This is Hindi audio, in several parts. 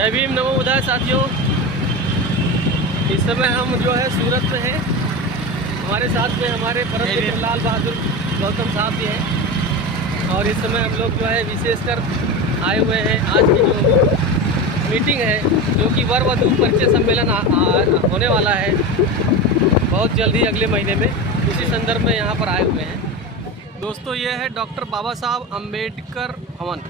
जय भीम, नमो बुद्धाय साथियों। इस समय हम जो है सूरत में हैं। हमारे साथ में हमारे परम मित्र लाल बहादुर गौतम साहब भी हैं और इस समय हम लोग जो है विशेषकर आए हुए हैं। आज की जो मीटिंग है, जो कि वर वधू परिचय सम्मेलन होने वाला है बहुत जल्दी अगले महीने में, उसी संदर्भ में यहाँ पर आए हुए हैं। दोस्तों, ये है डॉक्टर बाबा साहब अम्बेडकर भवन,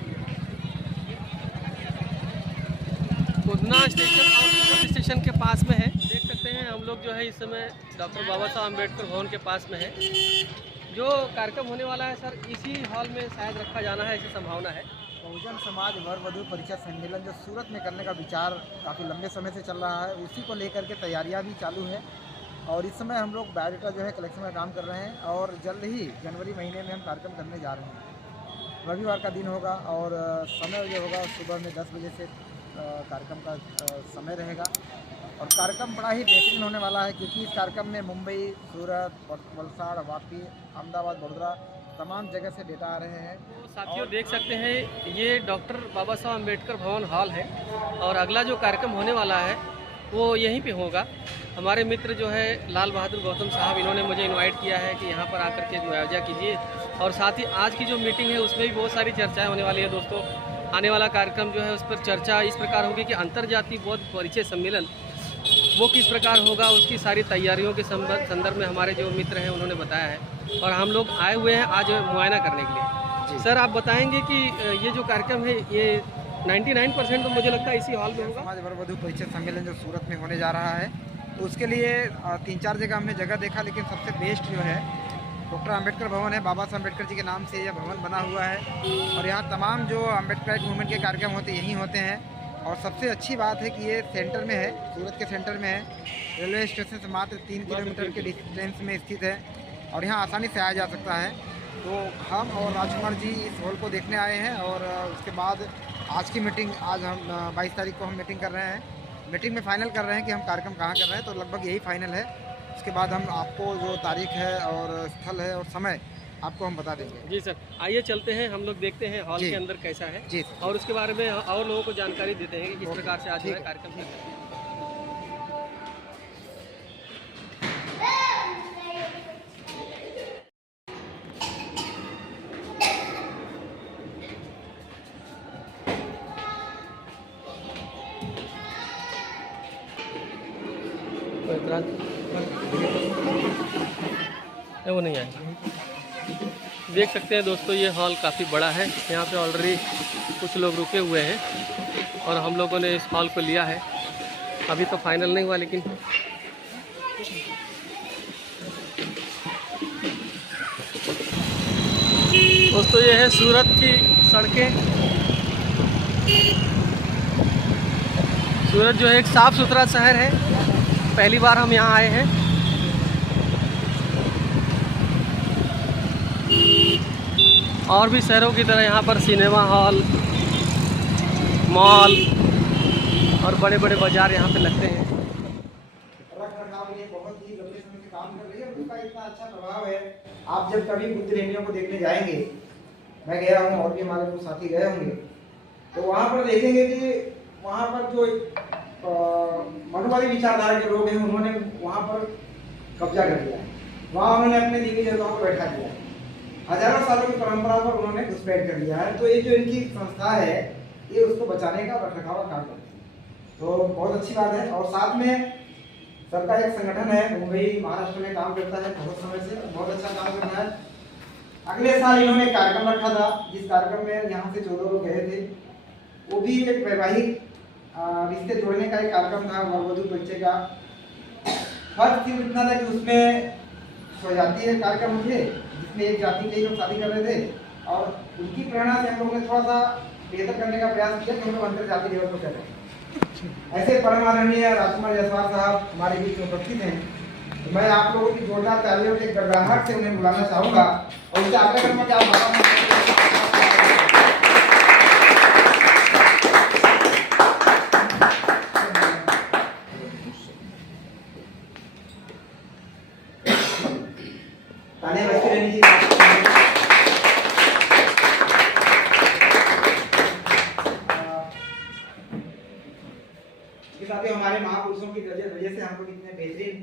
उधना स्टेशन और सूरत स्टेशन के पास में है। देख सकते हैं हम लोग जो है इस समय डॉक्टर बाबा साहब अम्बेडकर भवन के पास में है। जो कार्यक्रम होने वाला है सर, इसी हॉल में शायद रखा जाना है, ऐसी संभावना है। बहुजन समाज वर वधू परिचय सम्मेलन जो सूरत में करने का विचार काफ़ी लंबे समय से चल रहा है, उसी को लेकर के तैयारियां भी चालू है। और इस समय हम लोग बायोडाटा जो है कलेक्शन का काम कर रहे हैं और जल्द ही जनवरी महीने में हम कार्यक्रम करने जा रहे हैं। रविवार का दिन होगा और समय जो होगा सुबह में 10 बजे से कार्यक्रम का समय रहेगा। और कार्यक्रम बड़ा ही बेहतरीन होने वाला है, क्योंकि इस कार्यक्रम में मुंबई, सूरत, वलसाड़, वापी, अहमदाबाद, बड़ोदरा तमाम जगह से डेटा आ रहे हैं। तो साथियों देख सकते हैं, ये डॉक्टर बाबा साहब अम्बेडकर भवन हॉल है और अगला जो कार्यक्रम होने वाला है वो यहीं पे होगा। हमारे मित्र जो है लाल बहादुर गौतम साहब, इन्होंने मुझे इनवाइट किया है कि यहाँ पर आकर के मुआवजा कीजिए। और साथ ही आज की जो मीटिंग है उसमें भी बहुत सारी चर्चाएँ होने वाली है। दोस्तों, आने वाला कार्यक्रम जो है उस पर चर्चा इस प्रकार होगी कि अंतर्जातीय बौद्ध परिचय सम्मेलन वो किस प्रकार होगा, उसकी सारी तैयारियों के संदर्भ में हमारे जो मित्र हैं उन्होंने बताया है और हम लोग आए हुए हैं आज मुआयना करने के लिए। सर, आप बताएंगे कि ये जो कार्यक्रम है ये 99% तो मुझे लगता है इसी हॉल में होगा। समाज वर वधू परिचय सम्मेलन जो सूरत में होने जा रहा है, तो उसके लिए 3-4 जगह हमने जगह देखा, लेकिन सबसे बेस्ट जो है डॉक्टर अम्बेडकर भवन है। बाबा साहब अम्बेडकर जी के नाम से यह भवन बना हुआ है और यहाँ तमाम जो अम्बेडकर मूवमेंट के कार्यक्रम होते यहीं होते हैं। और सबसे अच्छी बात है कि ये सेंटर में है, सूरत के सेंटर में है, रेलवे स्टेशन से मात्र 3 किलोमीटर के डिस्टेंस में स्थित है और यहाँ आसानी से आया जा सकता है। तो हम और राजकुमार जी इस हॉल को देखने आए हैं और उसके बाद आज की मीटिंग, आज हम 22 तारीख को हम मीटिंग कर रहे हैं। मीटिंग में फाइनल कर रहे हैं कि हम कार्यक्रम कहाँ कर रहे हैं, तो लगभग यही फाइनल है। उसके बाद हम आपको जो तारीख है और स्थल है और समय आपको हम बता देंगे। जी सर, आइए चलते हैं, हम लोग देखते हैं हॉल के अंदर कैसा है जी और उसके बारे में और लोगों को जानकारी देते हैं कि किस प्रकार से आज जो है कार्यक्रम चल रहा है। वो नहीं आएगा। देख सकते हैं दोस्तों, ये हॉल काफ़ी बड़ा है। यहाँ पे ऑलरेडी कुछ लोग रुके हुए हैं और हम लोगों ने इस हॉल को लिया है। अभी तो फाइनल नहीं हुआ, लेकिन दोस्तों ये है सूरत की सड़कें। सूरत जो है एक साफ़ सुथरा शहर है। पहली बार हम यहाँ आए हैं। और भी शहरों की तरह यहाँ पर सिनेमा हॉल, मॉल और बड़े बड़े बाजार यहाँ पे लगते हैं। रखरखाव ये बहुत ही लंबे समय से काम कर रही है, उसका इतना अच्छा प्रभाव है। आप जब कभी बुद्ध रेणियों को देखने जाएंगे, मैं गया हूँ और भी हमारे कुछ साथी गए होंगे, तो वहाँ पर देखेंगे कि वहाँ पर जो मनुवादी विचारधारा के लोग हैं उन्होंने वहाँ पर कब्जा कर लिया है। वहाँ उन्होंने अपने दीनी देवताओं को बैठा दिया है। हजारों सालों की परंपरा पर उन्होंने घुसपैठ कर लिया है। तो ये जो इनकी संस्था है, ये उसको बचाने का, रखरखाव का काम करती है, तो बहुत अच्छी बात है। और साथ में सबका एक संगठन है, मुंबई महाराष्ट्र में काम करता है बहुत समय से, बहुत अच्छा काम कर रहा है। अगले साल इन्होंने कार्यक्रम रखा था, जिस कार्यक्रम में यहाँ से 14 लोग गए थे। वो भी एक वैवाहिक रिश्ते जोड़ने का एक कार्यक्रम था, वर वधू परिचय का। फर्क सिर्फ इतना था कि उसमें स्वजातीय कार्यक्रम थे, जिसमें एक जाति के लोग शादी कर रहे थे और उनकी प्रेरणा से हम लोगों ने थोड़ा सा बेहतर करने का प्रयास किया कि हम लोग अंतर जाति लेवल पर कर रहे हैं। ऐसे परम आदरणीय राजकुमार जायसवाल साहब हमारे बीच में उपस्थित हैं, तो मैं आप लोगों की जोरदार तालियों के गड़गड़ाहट से उन्हें बुलाना चाहूँगा और उनसे आग्रह करूँगा कि आप सत्य हमारे महापुरुषों की वजह से हमको कितने बेहतरीन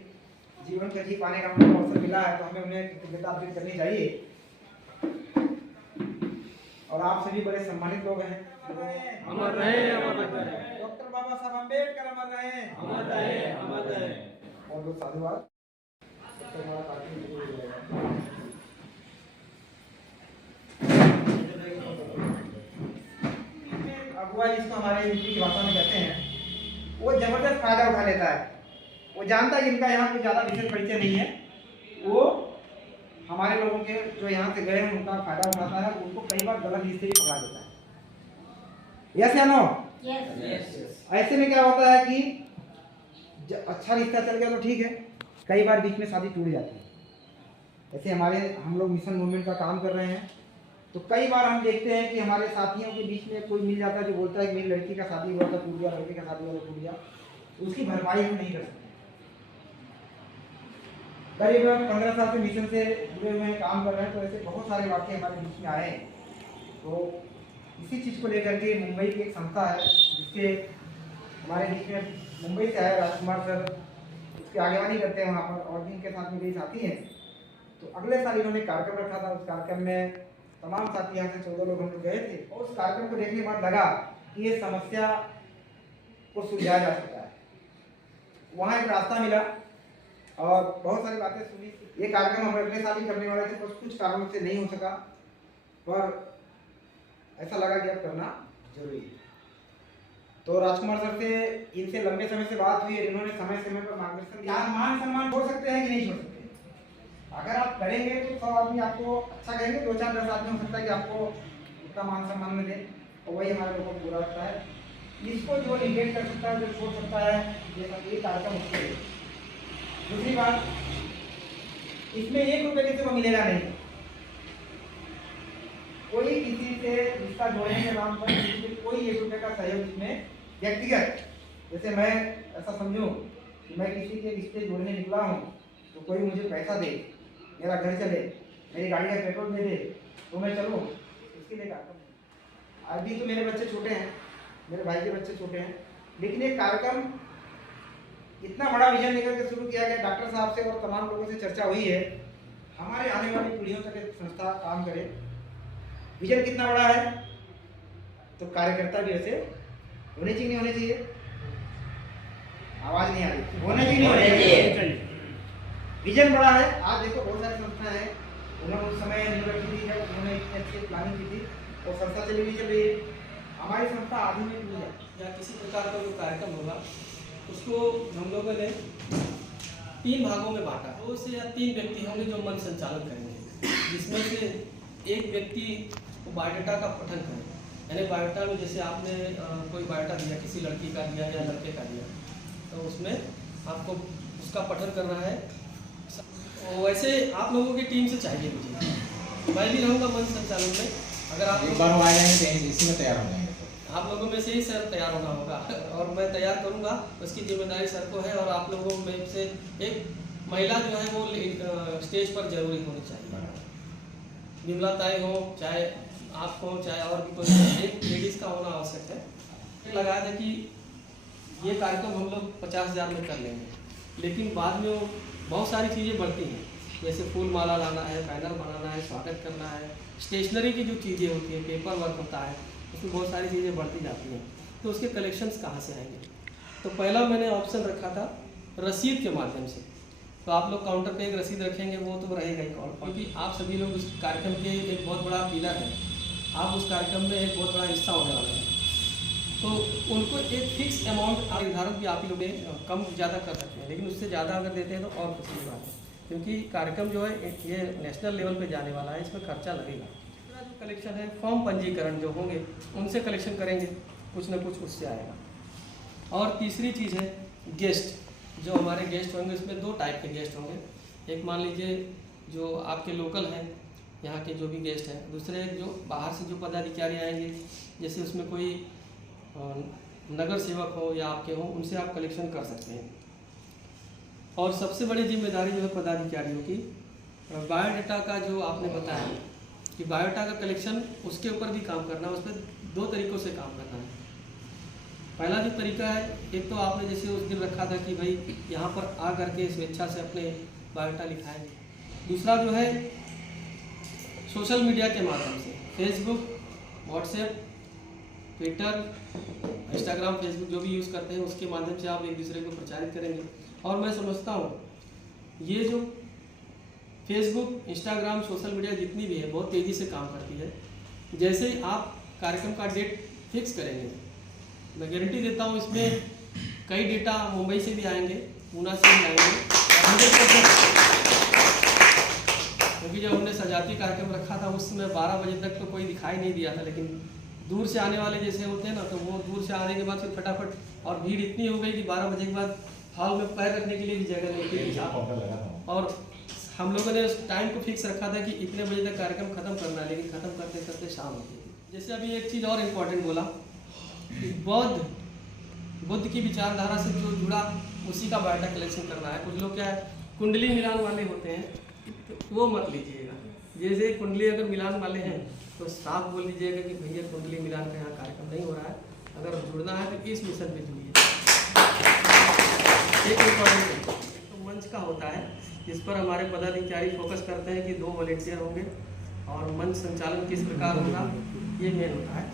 जीवन का जी पाने का हमको अवसर मिला है, तो हमें उन्हें कृतज्ञता अर्पित करनी चाहिए। और आप सभी बड़े सम्मानित लोग हैं। अमर रहे, अमर रहे। डॉक्टर बाबा साहब अम्बेडकर अमर रहे, अमर रहे, अमर रहे। बहुत बहुत साधुवाद। अगुवा जिसको हमारे हिंदी की भाषा में कहते हैं, वो जबरदस्त फायदा उठा लेता है। वो जानता है कि इनका यहाँ कुछ ज़्यादा विशेष परिचय नहीं है, वो हमारे लोगों के जो यहाँ से गए हैं उनका फायदा उठाता है, उनको कई बार गलत रिश्ते भी पकड़ा देता है। यस या नो? यस। ऐसे में क्या होता है कि अच्छा रिश्ता चल गया तो ठीक है, कई बार बीच में शादी टूट जाती है। ऐसे हम लोग मिशन मूवमेंट का काम कर रहे हैं, तो कई बार हम देखते हैं कि हमारे साथियों के बीच में कोई मिल जाता है जो बोलता है कि मेरी लड़की का शादी हुआ था टूट गया, लड़के का शादी हुआ था टूट गया, तो उसकी भरपाई हम नहीं कर सकते। करीब 15 साल से मिशन से जुड़े हुए हैं, काम कर रहे हैं, तो ऐसे बहुत सारे वाक्य हमारे बीच में आए हैं। तो इसी चीज़ को लेकर के मुंबई की एक संस्था है जिसके हमारे बीच में मुंबई से आए राजकुमार सर, उसकी आगेवानी करते हैं वहाँ पर, और भी इनके साथ में मेरी साथी हैं। तो अगले साल इन्होंने कार्यक्रम रखा था, उस कार्यक्रम में तमाम साथी यहाँ से 14 लोग हम लोग गए थे, और उस कार्यक्रम को देखने के बाद लगा कि ये समस्या को सुलझाया जा सकता है। वहाँ एक रास्ता मिला और बहुत सारी बातें सुनी। ये कार्यक्रम हम अगले साल ही करने वाले थे, पर कुछ कारणों से नहीं हो सका, पर ऐसा लगा कि अब करना जरूरी है। तो राजकुमार सर से इनसे लंबे समय से बात हुई, इन्होंने समय समय पर मार्गदर्शन दिया। मान सम्मान छोड़ सकते हैं कि नहीं छोड़ सकते? अगर आप करेंगे तो 100 आदमी आपको अच्छा कहेंगे, 2-4-10 आदमी हो सकता है कि आपको उतना मान सम्मान में दे, और वही हमारे लोगों को बुरा लगता है। इसको जो निगेट कर सकता है, जो छोड़ सकता है, ये कार्यक्रम उसके लिए। दूसरी बात, इसमें 1 रुपये किसी को मिलेगा नहीं। कोई किसी से रिश्ता जोड़ने के नाम पर किसी को कोई 1 रुपये का सहयोग इसमें व्यक्तिगत, जैसे मैं ऐसा समझूं कि मैं किसी के रिश्ते जोड़ने निकला हूं, तो कोई मुझे पैसा दे, मेरा घर चले, मेरी गाड़ी का पेट्रोल दे दे, तो मैं चलूँ, इसके लिए कार्यक्रम। अभी तो मेरे बच्चे छोटे हैं, मेरे भाई के बच्चे छोटे हैं, लेकिन ये कार्यक्रम इतना बड़ा विजन लेकर के शुरू किया गया। डॉक्टर साहब से और तमाम लोगों से चर्चा हुई है, हमारे आने वाली पीढ़ियों तक एक संस्था काम करे। विजन कितना बड़ा है, तो कार्यकर्ता भी ऐसे होने चाहिए, नहीं होने चाहिए? आवाज नहीं आ रही। होने चाहिए, नहीं होने चाहिए? विजन बड़ा है। आज देखो बहुत सारी संस्थाएं हैं, उन्होंने उस समय यूनिवर्सिटी थी, उन्होंने इतनी अच्छी प्लानिंग की थी, और संस्था चली नहीं चल रही है। हमारी संस्था आधी में टूट जाए या किसी प्रकार का जो कार्यक्रम होगा, उसको हम लोगों ने 3 भागों में बांटा। 2 से या 3 व्यक्ति होंगे जो मन संचालन करेंगे, जिसमें से एक व्यक्ति बायोडाटा का पठन करें। यानी बायोडाटा में जैसे आपने कोई बायोडाटा दिया, किसी लड़की का दिया या लड़के का दिया, तो उसमें आपको उसका पठन करना है। वैसे आप लोगों की टीम से चाहिए मुझे, मैं भी रहूँगा मन संचालन में। अगर आप एक बार आ जाएंगे इसी में तैयार हो जाएंगे, आप लोगों में से ही सर तैयार होना होगा, और मैं तैयार करूँगा, उसकी जिम्मेदारी सर को है। और आप लोगों में से एक महिला जो है वो स्टेज पर जरूरी होनी चाहिए। विमला ताई हो, चाहे आप हो, चाहे और भी कोई, एक लेडीज़ का होना आवश्यक है। लगाया था कि ये कार्यक्रम हम लोग 50,000 में कर लेंगे, लेकिन बाद में वो बहुत सारी चीज़ें बढ़ती हैं, जैसे फूल माला लाना है, बैनर बनाना है, स्वागत करना है, स्टेशनरी की जो चीज़ें होती हैं, पेपर वर्क होता है, उसमें बहुत सारी चीज़ें बढ़ती जाती हैं। तो उसके कलेक्शंस कहाँ से आएंगे? तो पहला मैंने ऑप्शन रखा था रसीद के माध्यम से। तो आप लोग काउंटर पे एक रसीद रखेंगे, वो तो रहेगा ही, क्योंकि आप सभी लोग उस कार्यक्रम के एक बहुत बड़ा पिलर है, आप उस कार्यक्रम में एक बहुत बड़ा हिस्सा होने वाले हैं। तो उनको एक फिक्स अमाउंट निर्धारण भी आप ही लोग कम ज़्यादा कर सकते हैं, लेकिन उससे ज़्यादा अगर देते हैं तो और खुशी की बात है, क्योंकि कार्यक्रम जो है ये नेशनल लेवल पे जाने वाला है, इसमें खर्चा लगेगा। दूसरा जो कलेक्शन है, फॉर्म पंजीकरण जो होंगे उनसे कलेक्शन करेंगे, कुछ ना कुछ उससे आएगा। और तीसरी चीज़ है गेस्ट, जो हमारे गेस्ट होंगे उसमें 2 टाइप के गेस्ट होंगे। एक मान लीजिए जो आपके लोकल हैं, यहाँ के जो भी गेस्ट हैं, दूसरे जो बाहर से जो पदाधिकारी आएंगे, जैसे उसमें कोई नगर सेवक हो या आपके हो, उनसे आप कलेक्शन कर सकते हैं। और सबसे बड़ी जिम्मेदारी जो है पदाधिकारियों की, बायोडाटा का जो आपने बताया कि बायोडाटा का कलेक्शन, उसके ऊपर भी काम करना है। उस पर 2 तरीक़ों से काम करना है। पहला जो तरीका है, एक तो आपने जैसे उस दिन रखा था कि भाई यहाँ पर आ करके स्वेच्छा से अपने बायोडाटा लिखाएंगे। दूसरा जो है सोशल मीडिया के माध्यम से Facebook, WhatsApp, Twitter, Instagram, Facebook जो भी यूज़ करते हैं उसके माध्यम से आप एक दूसरे को प्रचारित करेंगे। और मैं समझता हूँ ये जो फेसबुक, इंस्टाग्राम, सोशल मीडिया जितनी भी है बहुत तेज़ी से काम करती है। जैसे ही आप कार्यक्रम का डेट फिक्स करेंगे, मैं गारंटी देता हूँ इसमें कई डेटा मुंबई से भी आएंगे, पूना से भी आएंगे, 100%। क्योंकि जब हमने सजाती कार्यक्रम रखा था उस समय 12 बजे तक तो कोई दिखाई नहीं दिया था, लेकिन दूर से आने वाले जैसे होते हैं ना, तो वो दूर से आने के बाद फिर फटाफट, और भीड़ इतनी हो गई कि 12 बजे के बाद हॉल में पैर रखने के लिए भी जगह नहीं थी। और हम लोगों ने उस टाइम को फिक्स रखा था कि इतने बजे तक कार्यक्रम खत्म करना है, लेकिन खत्म करते करते शाम हो गई। जैसे अभी एक चीज़ और इम्पोर्टेंट बोला कि बुद्ध की विचारधारा से जो जुड़ा उसी का बायोडाटा कलेक्शन करना है। कुछ लोग क्या है कुंडली मिलान वाले होते हैं, तो वो मत लीजिएगा। जैसे कुंडली अगर मिलान वाले हैं तो साफ बोल दीजिएगा कि भैया कुंडली मिलान का यहाँ कार्यक्रम नहीं हो रहा है, अगर जुड़ना है तो इस मिशन में जुड़िए। एक इम्पोर्टेंट तो मंच का होता है, जिस पर हमारे पदाधिकारी फोकस करते हैं कि 2 वॉलेंटियर होंगे और मंच संचालन किस प्रकार होगा, ये मेन होता है।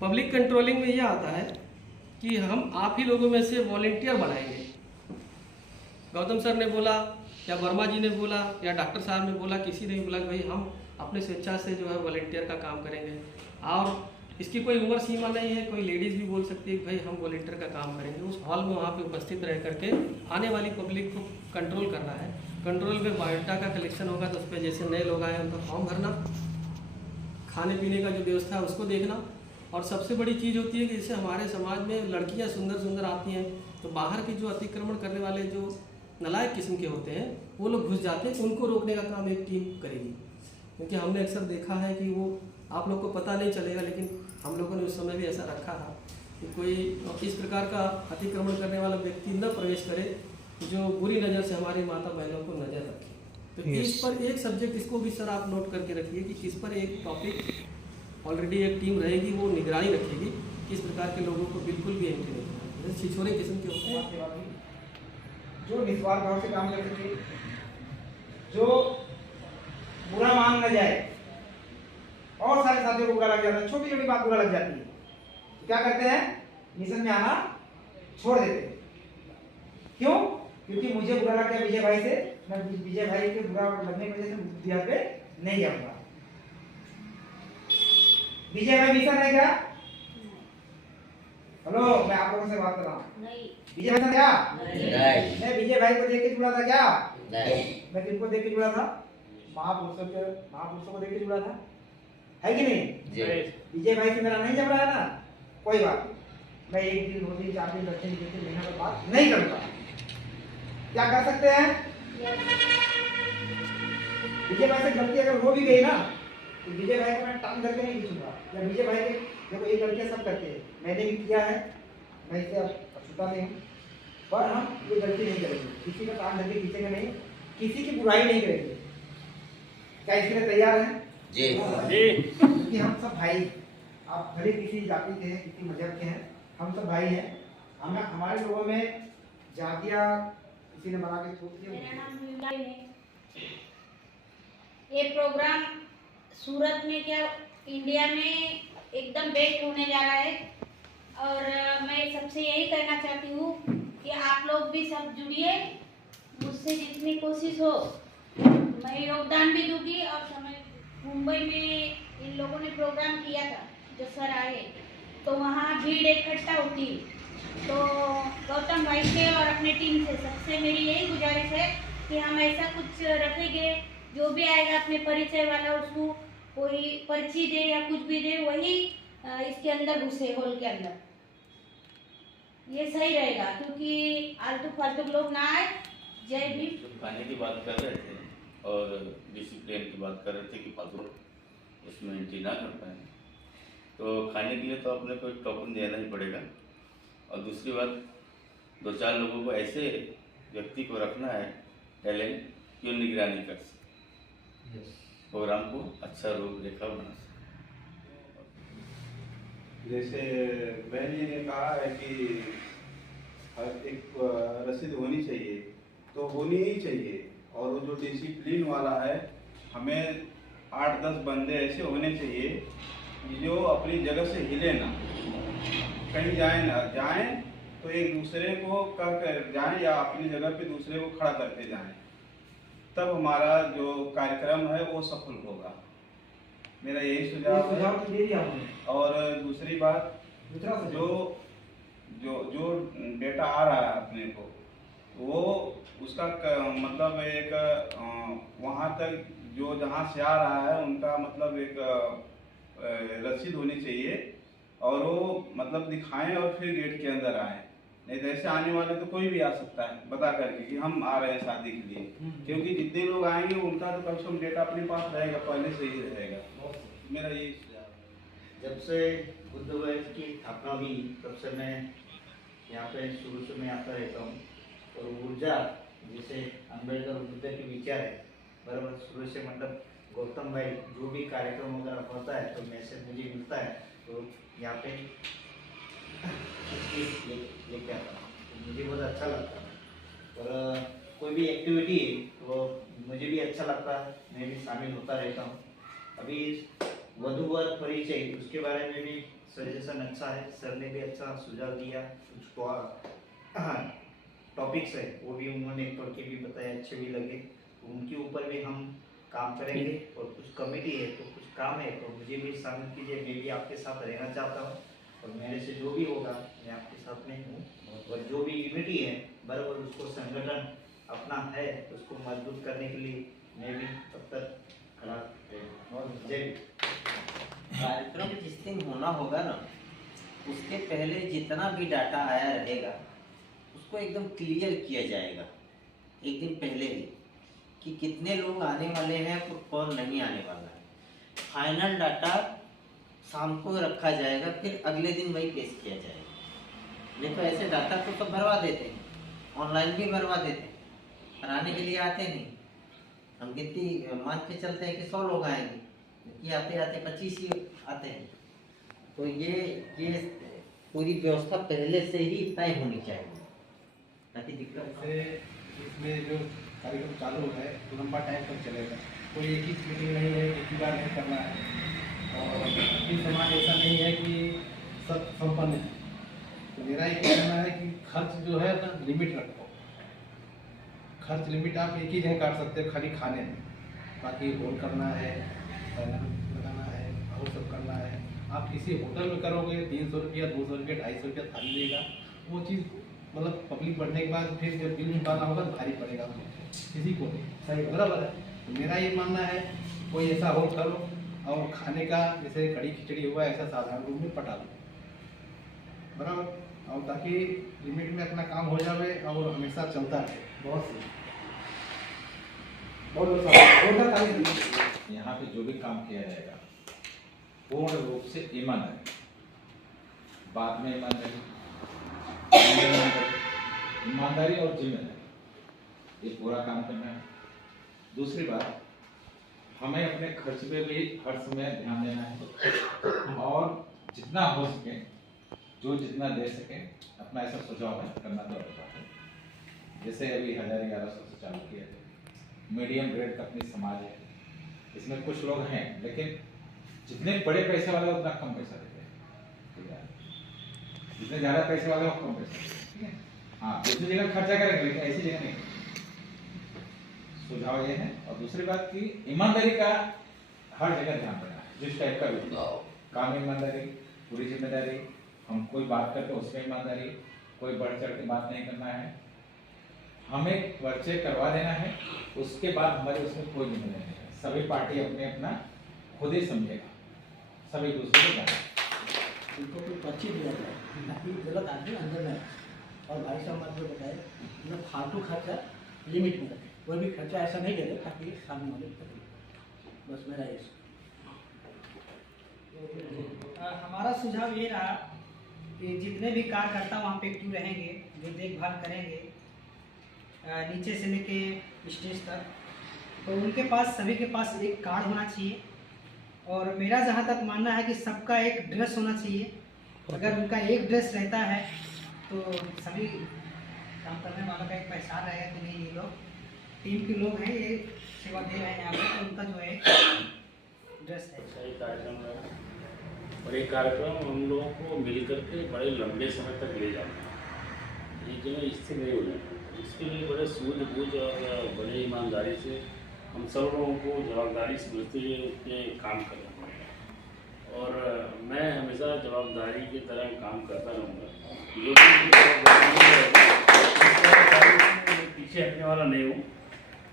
पब्लिक कंट्रोलिंग में यह आता है कि हम आप ही लोगों में से वॉलेंटियर बनाएंगे। गौतम सर ने बोला या वर्मा जी ने बोला या डॉक्टर साहब ने बोला, किसी ने भी बोला कि भाई हम अपने स्वेच्छा से जो है वॉलेंटियर का काम करेंगे। और इसकी कोई उम्र सीमा नहीं है, कोई लेडीज़ भी बोल सकती है कि भाई हम वॉलेंटियर का काम करेंगे। उस हॉल में वहाँ पे उपस्थित रह करके आने वाली पब्लिक को कंट्रोल करना है। कंट्रोल में बायोडाटा का कलेक्शन होगा, तो उस पर जैसे नए लोग आए उनका फॉर्म भरना, खाने पीने का जो व्यवस्था है उसको देखना। और सबसे बड़ी चीज़ होती है कि जैसे हमारे समाज में लड़कियाँ सुंदर सुंदर आती हैं, तो बाहर के जो अतिक्रमण करने वाले जो नालायक किस्म के होते हैं वो लोग घुस जाते हैं, उनको रोकने का काम एक टीम करेगी। क्योंकि हमने अक्सर देखा है कि वो आप लोग को पता नहीं चलेगा, लेकिन हम लोगों ने उस समय भी ऐसा रखा था कि कोई इस प्रकार का अतिक्रमण करने वाला व्यक्ति न प्रवेश करे जो बुरी नज़र से हमारी माता बहनों को नज़र रखे। तो इस पर एक सब्जेक्ट, इसको भी सर आप नोट करके रखिए कि इस पर एक टॉपिक ऑलरेडी एक टीम रहेगी, वो निगरानी रखेगी किस प्रकार के लोगों को बिल्कुल भी एंट्री नहीं करना। जैसे छिछोरे किस्म के होते हैं जो निस्वार्थ भाव से काम करते थे, जो बुरा मान न जाए, और सारे साथियों को बुरा लग जाता है, छोटी छोटी बात बुरा लग जाती है, तो क्या करते हैं मिशन में आना छोड़ देते हैं। क्यों? क्योंकि मुझे बुरा लग गया विजय भाई से, मैं विजय भाई के बुरा लगने की वजह से बुद्धिया पे नहीं जाऊंगा। विजय भाई मिशन है क्या? हेलो, मैं आप लोगों से बात कर रहा हूँ। नहीं। विजय भाई था क्या? नहीं। मैं विजय भाई को देख के जुड़ा था क्या? नहीं। मैं किनको देख के जुड़ा था? महापुरुषों को देख के जुड़ा था, है कि नहीं? विजय भाई से मेरा नहीं जम रहा है ना, कोई बात नहीं, मैं 1 दिन 2 दिन 4 दिन 10 दिन 20 दिन महीना पर बात नहीं करूंगा। क्या कर सकते हैं? विजय भाई से गलती अगर हो भी गई ना, तो विजय भाई को मैं टांग करके नहीं खींचूंगा। या विजय भाई के देखो ये गलतियां सब करते हैं, मैंने भी किया है, मैं इससे अछूता नहीं हूँ, पर हम ये गलती नहीं करेंगे, किसी का टांग करके खींचेंगे नहीं, किसी की बुराई नहीं करेंगे। क्या इसके लिए तैयार हैं? जी। क्योंकि हम सब भाई, आप भले किसी जाति के हैं, किसी मजहब के हैं, हम सब भाई हैं। हमें हमारे लोगों में जातियाँ किसी ने बना के छोड़ दी। मेरा नाम मीरा है। ये प्रोग्राम सूरत में क्या इंडिया में एकदम बेस्ट होने जा रहा है, और मैं सबसे यही कहना चाहती हूँ कि आप लोग भी सब जुड़िए, मुझसे जितनी कोशिश हो मैं योगदान भी दूंगी। और समय मुंबई में इन लोगों ने प्रोग्राम किया था, जो सर आए, तो वहाँ भीड़ इकट्ठा होती, तो गौतम भाई से और अपने टीम से सबसे मेरी यही गुजारिश है कि हम ऐसा कुछ रखेंगे, जो भी आएगा अपने परिचय वाला उसको कोई पर्ची दे या कुछ भी दे, वही इसके अंदर घुसे हॉल के अंदर, ये सही रहेगा, क्योंकि आलतू फालतू लोग ना आए। जय भीम। खाने की बात कर रहे थे और डिसिप्लिन की बात कर रहे थे कि फालतू उसमें एंट्री ना कर पाए, तो खाने के लिए तो अपने को एक टोकन देना ही पड़ेगा। और दूसरी बात, 2-4 लोगों को ऐसे व्यक्ति को रखना है टैलेंट कि निगरानी कर सके, प्रोग्राम को अच्छा रूपरेखा बना सके। जैसे बहन जी ने कहा है कि हर एक रसीद होनी चाहिए, तो होनी ही चाहिए। और वो जो डिसिप्लिन वाला है, हमें 8-10 बंदे ऐसे होने चाहिए कि जो अपनी जगह से हिले ना, कहीं जाएं तो एक दूसरे को कर जाएं या अपनी जगह पे दूसरे को खड़ा करते जाएं, तब हमारा जो कार्यक्रम है वो सफल होगा। मेरा यही सुझाव है। तो दे दिया आपने। और दूसरी बात, दूसरा जो जो जो डेटा आ रहा है अपने को, वो उसका मतलब एक वहाँ तक जो जहाँ से आ रहा है उनका मतलब एक रसीद होनी चाहिए, और वो मतलब दिखाएं और फिर गेट के अंदर आए। नहीं तो ऐसे आने वाले तो कोई भी आ सकता है बता करके कि हम आ रहे हैं शादी के लिए, क्योंकि जितने लोग आएंगे उनका तो कम से कम डेटा अपने पास रहेगा, पहले से ही रहेगा। मेरा यही सुझाव है। जब से बुद्ध वैद्य की स्थापना हुई तब से मैं यहाँ पे शुरू से मैं आता रहता हूँ, और ऊर्जा जैसे अम्बेडकर बुद्ध के विचार है बराबर शुरू से, मतलब गौतम भाई जो भी कार्यक्रम वगैरह होता है तो मैसेज मुझे मिलता है, तो यहाँ पे ये क्या था तो मुझे बहुत अच्छा लगता है। और कोई भी एक्टिविटी है तो मुझे भी अच्छा लगता है, मैं भी शामिल होता रहता हूँ। अभी वधू वर परिचय उसके बारे में भी सजेशन अच्छा है, सर ने भी अच्छा सुझाव दिया, कुछ टॉपिक्स है वो भी उन्होंने पढ़ के भी बताया, अच्छे भी लगे, तो उनके ऊपर भी हम काम करेंगे। और कुछ कमेटी है तो कुछ काम है तो मुझे भी शामिल कीजिए, मैं भी आपके साथ रहना चाहता हूँ, और मेरे से जो भी होगा मैं आपके साथ में हूँ। और जो भी यूनिटी है बराबर उसको संगठन अपना है उसको मजबूत करने के लिए मैं भी तब तक खड़ा रहूँगा। और जय कार्यक्रम जिस दिन होना होगा ना, उसके पहले जितना भी डाटा आया रहेगा उसको एकदम क्लियर किया जाएगा एक दिन पहले ही, कि कितने लोग आने वाले हैं और कौन नहीं आने वाला है। फाइनल डाटा शाम को रखा जाएगा, फिर अगले दिन वही पेश किया जाएगा। नहीं तो ऐसे डाटा को सब भरवा देते हैं, ऑनलाइन भी भरवा देते हैं, कराने के लिए आते नहीं। हम गिनती मान के चलते हैं कि 100 लोग आएंगे, कि आते आते 25 ही आते हैं। तो ये पूरी व्यवस्था पहले से ही तय होनी चाहिए, ताकि दिक्कत से इसमें जो कार्यक्रम चालू है तो लंबा टाइम तक चलेगा। कोई एक ही मीटिंग नहीं है, एक ही बार नहीं करना है, और अभी समाज ऐसा नहीं है कि सब संपन्न है। तो मेरा ये कहना है कि खर्च जो है ना लिमिट रखो। खर्च लिमिट आप एक ही जगह काट सकते हो, खाली खाने में। बाकी होल करना है, बैनर लगाना है और सब करना है। आप किसी होटल में करोगे 300 रुपया, 200 रुपया, 250 रुपया थाली लेगा, वो चीज़ मतलब पब्लिक बढ़ने के बाद फिर जब बिल निकालना होगा तो भारी पड़ेगा किसी को भी। सही बराबर है। तो मेरा ये मानना है कोई ऐसा हो करो, और खाने का जैसे कड़ी खिचड़ी हुआ ऐसा साधारण रूप में पटा लो बराबर, और ताकि लिमिट में अपना काम हो जाए और हमेशा चलता रहे। बहुत सही, बहुत यहाँ पे जो भी काम किया जाएगा पूर्ण रूप से ईमानदारी, बात में ईमानदारी और जिम्मेदारी, ये पूरा काम करना है। दूसरी बात, हमें अपने खर्च पे भी हर समय ध्यान देना है, और जितना हो सके जो जितना दे सके अपना ऐसा सुझाव है करना तो अच्छा है। जैसे अभी 1100 से चालू किया है, मीडियम ग्रेड का अपनी समाज है, इसमें कुछ लोग हैं लेकिन जितने बड़े पैसे वाले उतना कम पैसा देते हैं, ठीक है। जितने ज़्यादा पैसे वाले वो कम पैसा देते हैं, ठीक है। हाँ, दूसरी जगह खर्चा करेंगे लेकिन ऐसी जगह नहीं। सुझाव ये है। और दूसरी बात की ईमानदारी का हर जगह ध्यान देना है, जिस टाइप का भी काम, ईमानदारी, पूरी जिम्मेदारी, हम कोई बात करते हैं उसमें ईमानदारी, कोई बढ़ चढ़ के बात नहीं करना है, हमें पर्चे करवा देना है, उसके बाद हमारे उसमें कोई जिम्मेदारी नहीं है। सभी पार्टी अपने अपना खुद ही समझेगा, सभी दूसरे को जाना। उनको कोई पर्ची दिया जाए ताकि गलत आदमी अंदर न आए। और भाई साहब मतलब बताए मतलब फालतू खर्चा लिमिट में रखें, कोई भी खर्चा ऐसा नहीं करे ताकि सामने वाले को तकलीफ। बस मेरा ये हमारा सुझाव ये रहा कि जितने भी कार्यकर्ता वहाँ पे एक्टिव रहेंगे, जो देखभाल करेंगे नीचे से लेके स्टेज तक, तो उनके पास सभी के पास एक कार्ड होना चाहिए। और मेरा जहाँ तक मानना है कि सबका एक ड्रेस होना चाहिए, अगर उनका एक ड्रेस रहता है तो सभी काम करने वालों का एक पहचान रहेगा कि नहीं ये लोग टीम के लोग हैं, ये सेवा दे रहे हैं यहाँ पे, तो उनका जो है ड्रेस है। सही कार्यक्रम है और ये कार्यक्रम हम लोगों को मिल करके बड़े लंबे समय तक ले जाना है। ये जो इससे नहीं हो जाए, इसके लिए बड़े सूझबूझ और बड़े ईमानदारी से हम सब लोगों को जवाबदारी समझते हुए उसके काम करना पड़ेगा और मैं हमेशा जवाबदारी की तरह काम करता रहूँगा। जो पीछे हटने वाला नहीं हूँ,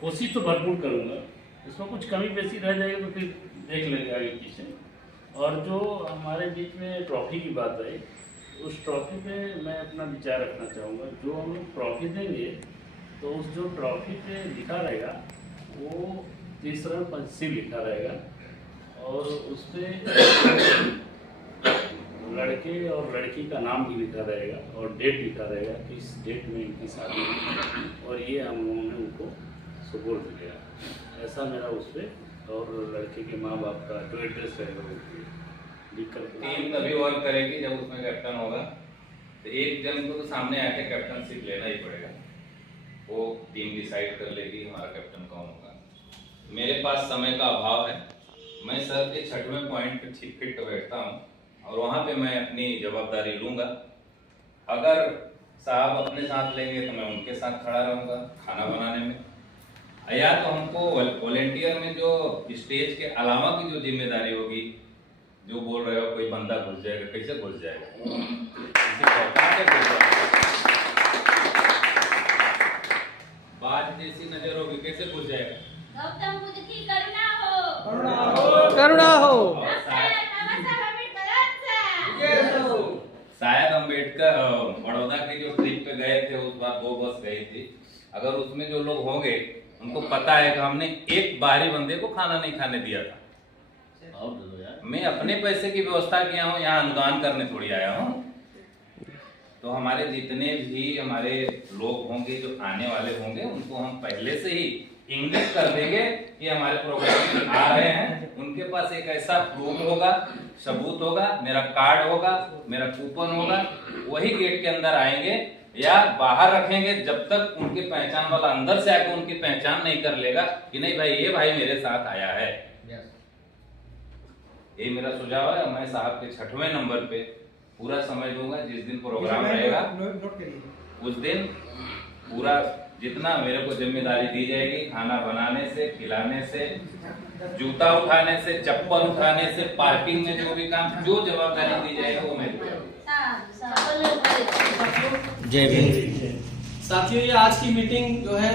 कोशिश तो भरपूर करूँगा। इसमें कुछ कमी बेसी रह जाएगी तो फिर देख लेंगे आगे पीछे। और जो हमारे बीच में ट्रॉफी की बात है, उस ट्रॉफी पे मैं अपना विचार रखना चाहूँगा। जो हम लोग ट्रॉफी देंगे तो उस जो ट्रॉफी पे लिखा रहेगा वो तीसरा पंचशील लिखा रहेगा और उस पर लड़के और लड़की का नाम भी लिखा रहेगा और डेट लिखा रहेगा कि इस डेट में इनकी शादी है और ये हम लोगों ने उनको सुपुर्द किया। ऐसा मेरा उस पर और लड़के के माँ बाप का जो एड्रेस रहेगा वो लिख कर। टीम तभी वर्क करेगी जब उसमें कैप्टन होगा, तो एक जन को तो सामने आके कैप्टनशिप लेना ही पड़ेगा। वो टीम डिसाइड कर लेगी हमारा कैप्टन कौन होगा। मेरे पास समय का अभाव है, मैं सर के 6वें पॉइंट पे ठीक फिट बैठता हूँ और वहाँ पे मैं अपनी जवाबदारी लूँगा। अगर साहब अपने साथ लेंगे तो मैं उनके साथ खड़ा रहूँगा खाना बनाने में, या तो हमको वॉलेंटियर में जो स्टेज के अलावा की जो जिम्मेदारी होगी, जो बोल रहे हो कोई बंदा घुस जाएगा, कैसे घुस जाएगा, बाज जैसी नजर होगी कैसे घुस जाएगा। गौतम बुद्ध की करुणा हो, करुणा हो। शायद अम्बेडकर बड़ौदा के जो ट्रिप पे गए थे उस बार 2 बस गई थी, अगर उसमें जो लोग होंगे उनको पता है कि हमने एक बाहरी बंदे को खाना नहीं खाने दिया था। मैं अपने पैसे की व्यवस्था किया हूँ, यहाँ अनुदान करने थोड़ी आया हूँ। तो हमारे जितने भी हमारे लोग होंगे जो आने वाले होंगे उनको हम पहले से ही इंगित कर देंगे कि हमारे प्रोग्राम में आ रहे हैं। उनके पास एक ऐसा प्रूफ होगा, सबूत होगा, मेरा कार्ड होगा, मेरा कूपन होगा, वही गेट के अंदर आएंगे या बाहर रखेंगे जब तक उनकी पहचान वाला अंदर से आकर उनकी पहचान नहीं कर लेगा कि नहीं भाई ये भाई मेरे साथ आया है। ये मेरा सुझाव है। मैं साहब के 6वें नंबर पे पूरा समय दूंगा। जिस दिन प्रोग्राम रहेगा उस दिन पूरा जितना मेरे को जिम्मेदारी दी जाएगी, खाना बनाने से, खिलाने से, जूता उठाने से, चप्पल उठाने से, पार्किंग में जो भी काम, जो जवाबदारी दी जाएगी वो मैं दूंगा। जय भीम। साथियों, ये आज की मीटिंग जो है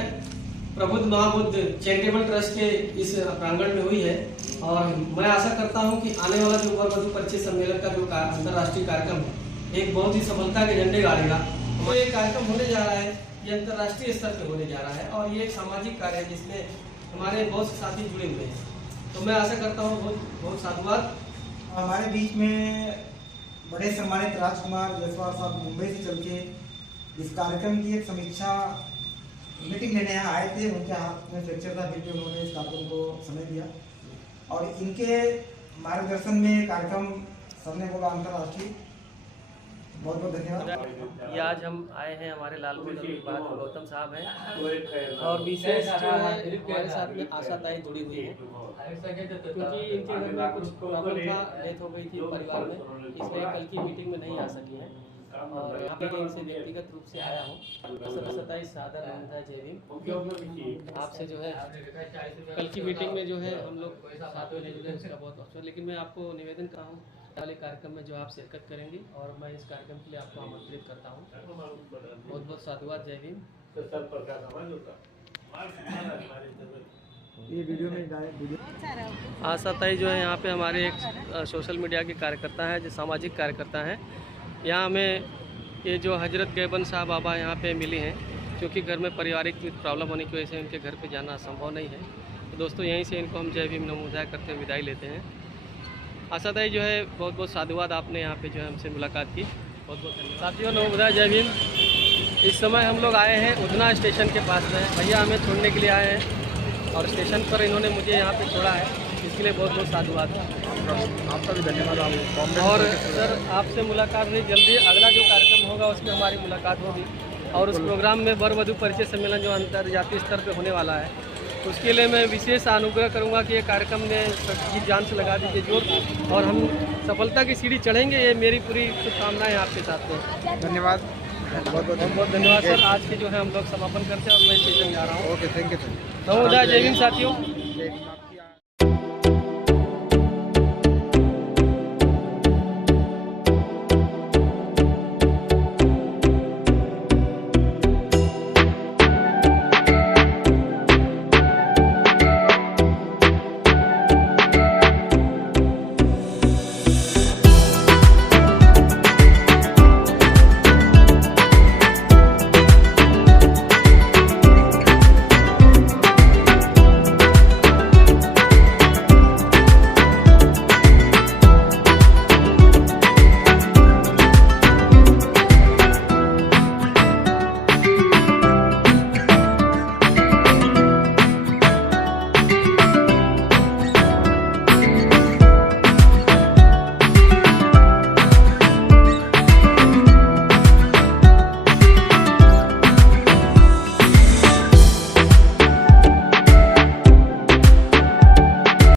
प्रबुद्ध महाबुद्ध चैरिटेबल ट्रस्ट के इस प्रांगण में हुई है और मैं आशा करता हूं कि आने वाला जो वर वधु परिचय सम्मेलन का जो अंतर्राष्ट्रीय कार्यक्रम है एक बहुत ही सफलता के झंडे गाड़ेगा। तो ये कार्यक्रम होने जा रहा है, ये अंतर्राष्ट्रीय स्तर पे होने जा रहा है और ये एक सामाजिक कार्य है जिसमें हमारे बहुत से साथी जुड़े हुए हैं। तो मैं आशा करता हूँ बहुत बहुत साधुवाद। हमारे बीच में बड़े सम्मानित राजकुमार जसवाल साहब मुंबई से चल के इस कार्यक्रम की एक समीक्षा मीटिंग लेने यहाँ आए थे। उनके हाथ में फ्रैक्चर था, फिर भी उन्होंने इस कार्यक्रम को समय दिया और इनके मार्गदर्शन में कार्यक्रम सबने बोला अंतर्राष्ट्रीय। बहुत बहुत धन्यवाद। ये आज हम आए हैं, हमारे लालपुर गौतम साहब हैं और विशेष जो है हमारे साथ में आशा ताई जुड़ी हुई है क्योंकि इनके घर में कुछ प्रॉब्लम था, डेथ हो गई थी परिवार में, इसलिए कल की मीटिंग में नहीं आ सकी हैं और यहाँ पे इनसे व्यक्तिगत रूप से आया हूँ। सताई सादर नमन जय भीम। आपसे जो है कल की मीटिंग में जो है हम लोग साथ में जुड़े उसका बहुत अच्छा, लेकिन मैं आपको निवेदन कर रहा हूँ वाले कार्यक्रम में जो आप शिरकत करेंगे और मैं इस कार्यक्रम के लिए आपको आमंत्रित करता हूँ। बहुत बहुत साधुवाद। जय भीम। ये वीडियो में आशा ताई जो है यहाँ पे हमारे एक सोशल मीडिया के कार्यकर्ता हैं, जो सामाजिक कार्यकर्ता हैं। यहाँ हमें ये जो हजरत गैबन साहब बाबा यहाँ पे मिली हैं क्योंकि घर में पारिवारिक प्रॉब्लम होने की वजह से उनके घर पे जाना संभव नहीं है। तो दोस्तों यहीं से इनको हम जय भीम नमोदय करते हुए विदाई लेते हैं। आशा ताई जो है बहुत बहुत साधुवाद, आपने यहाँ पे जो है हमसे मुलाकात की, बहुत बहुत धन्यवाद। साथियों नमोदय जय भीम। इस समय हम लोग आए हैं उधना स्टेशन के पास में, भैया हमें छोड़ने के लिए आए हैं और स्टेशन पर इन्होंने मुझे यहाँ पे छोड़ा है। इसके लिए बहुत बहुत साधुवाद। आपका भी धन्यवाद। आप और सर आपसे मुलाकात हुई जल्दी, अगला जो कार्यक्रम होगा उसमें हमारी मुलाकात होगी और उस प्रोग्राम में वर वधु परिचय सम्मेलन जो अंतर्जातीय स्तर पे होने वाला है उसके लिए मैं विशेष अनुग्रह करूंगा कि ये कार्यक्रम में सबकी जान से लगा दीजिए जोर और हम सफलता की सीढ़ी चढ़ेंगे। ये मेरी पूरी शुभकामनाएं आपके साथ में। धन्यवाद, बहुत बहुत धन्यवाद सर। आज के जो है हम लोग समापन करते हैं और मैं स्टेशन जा रहा हूँ। Okay, thank you. नमोदय, जय भीम साथियों। जय भीम।